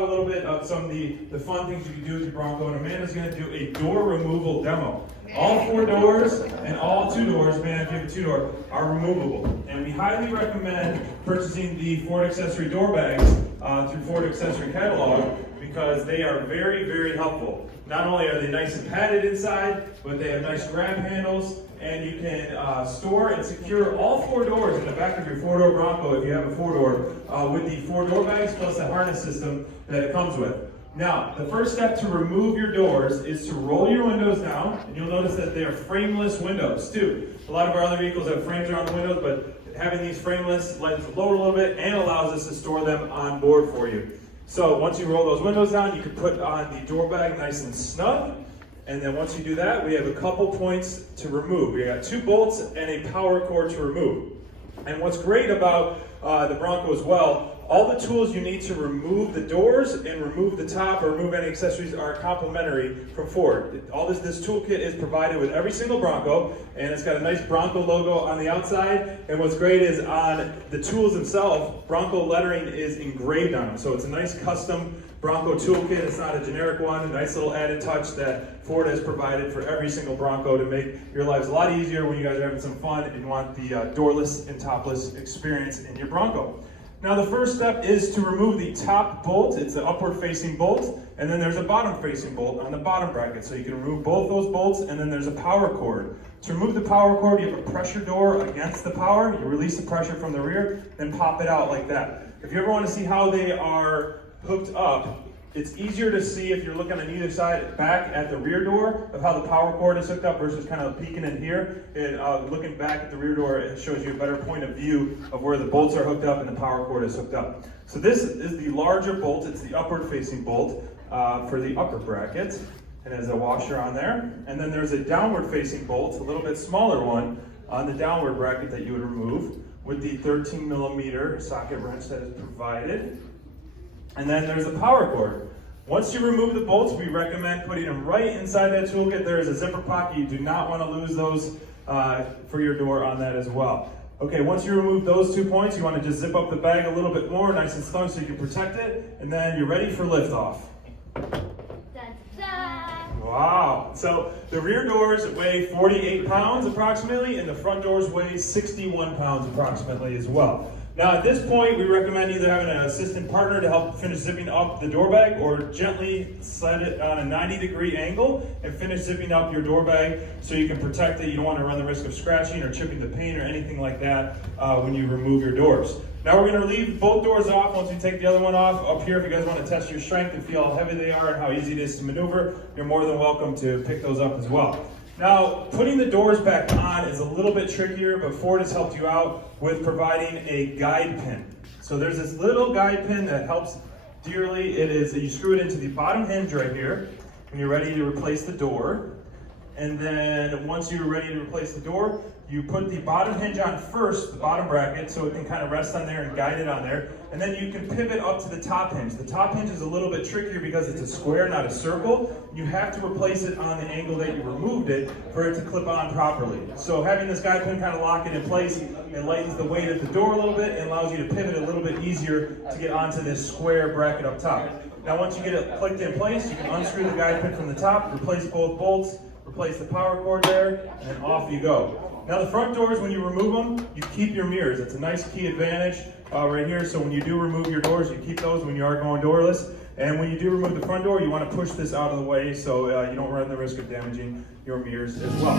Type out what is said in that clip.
about a little bit of some of the fun things you can do with your Bronco, and Amanda's going to do a door removal demo. All 4 doors and all 2 doors, man, if you have a 2-door, are removable. And we highly recommend purchasing the Ford Accessory door bags through Ford Accessory catalog because they are very, very helpful. Not only are they nice and padded inside, but they have nice grab handles, and you can store and secure all 4 doors in the back of your 4-door Bronco if you have a 4-door with the 4 door bags plus the harness system that it comes with. Now, the first step to remove your doors is to roll your windows down, and you'll notice that they are frameless windows too. A lot of our other vehicles have frames around the windows, but having these frameless lets it load a little bit and allows us to store them on board for you. So once you roll those windows down, you can put on the door bag nice and snug. And then once you do that, we have a couple points to remove. We got 2 bolts and a power cord to remove. And what's great about the Bronco as well, all the tools you need to remove the doors and remove the top or remove any accessories are complimentary from Ford. All this toolkit is provided with every single Bronco, and it's got a nice Bronco logo on the outside. And what's great is on the tools themselves, Bronco lettering is engraved on them. So it's a nice custom Bronco toolkit. It's not a generic one. A nice little added touch that Ford has provided for every single Bronco to make your lives a lot easier when you guys are having some fun and you want the doorless and topless experience in your Bronco. Now the first step is to remove the top bolt. It's an upward facing bolt, and then there's a bottom facing bolt on the bottom bracket. So you can remove both those bolts, and then there's a power cord. To remove the power cord, you have a pressure door against the power. You release the pressure from the rear, then pop it out like that. If you ever want to see how they are hooked up, it's easier to see if you're looking on either side back at the rear door of how the power cord is hooked up versus kind of peeking in here. And looking back at the rear door, it shows you a better point of view of where the bolts are hooked up and the power cord is hooked up. So this is the larger bolt. It's the upward facing bolt for the upper bracket. It has a washer on there. And then there's a downward facing bolt, a little bit smaller one, on the downward bracket that you would remove with the 13mm socket wrench that is provided. And then there's a power cord. Once you remove the bolts, we recommend putting them right inside that toolkit. There is a zipper pocket. You do not want to lose those for your door on that as well. Okay, once you remove those 2 points, you want to just zip up the bag a little bit more, nice and snug so you can protect it, and then you're ready for liftoff. Wow, so the rear doors weigh 48 pounds approximately, and the front doors weigh 61 pounds approximately as well. Now at this point, we recommend either having an assistant partner to help finish zipping up the door bag or gently slide it on a 90-degree angle and finish zipping up your door bag so you can protect it. You don't want to run the risk of scratching or chipping the paint or anything like that when you remove your doors. Now we're going to leave both doors off once we take the other one off. Up here, if you guys want to test your strength and feel how heavy they are and how easy it is to maneuver, you're more than welcome to pick those up as well. Now, putting the doors back on is a little bit trickier, but Ford has helped you out with providing a guide pin. So there's this little guide pin that helps dearly. It is, you screw it into the bottom hinge right here when you're ready to replace the door. And then once you're ready to replace the door, you put the bottom hinge on first, the bottom bracket, so it can kind of rest on there and guide it on there. And then you can pivot up to the top hinge. The top hinge is a little bit trickier because it's a square, not a circle. You have to replace it on the angle that you removed it for it to clip on properly. So having this guide pin kind of lock it in place, it lightens the weight of the door a little bit and allows you to pivot a little bit easier to get onto this square bracket up top. Now once you get it clicked in place, you can unscrew the guide pin from the top, replace both bolts, replace the power cord there, and off you go. Now the front doors, when you remove them, you keep your mirrors. It's a nice key advantage right here. So when you do remove your doors, you keep those when you are going doorless. And when you do remove the front door, you want to push this out of the way so you don't run the risk of damaging your mirrors as well.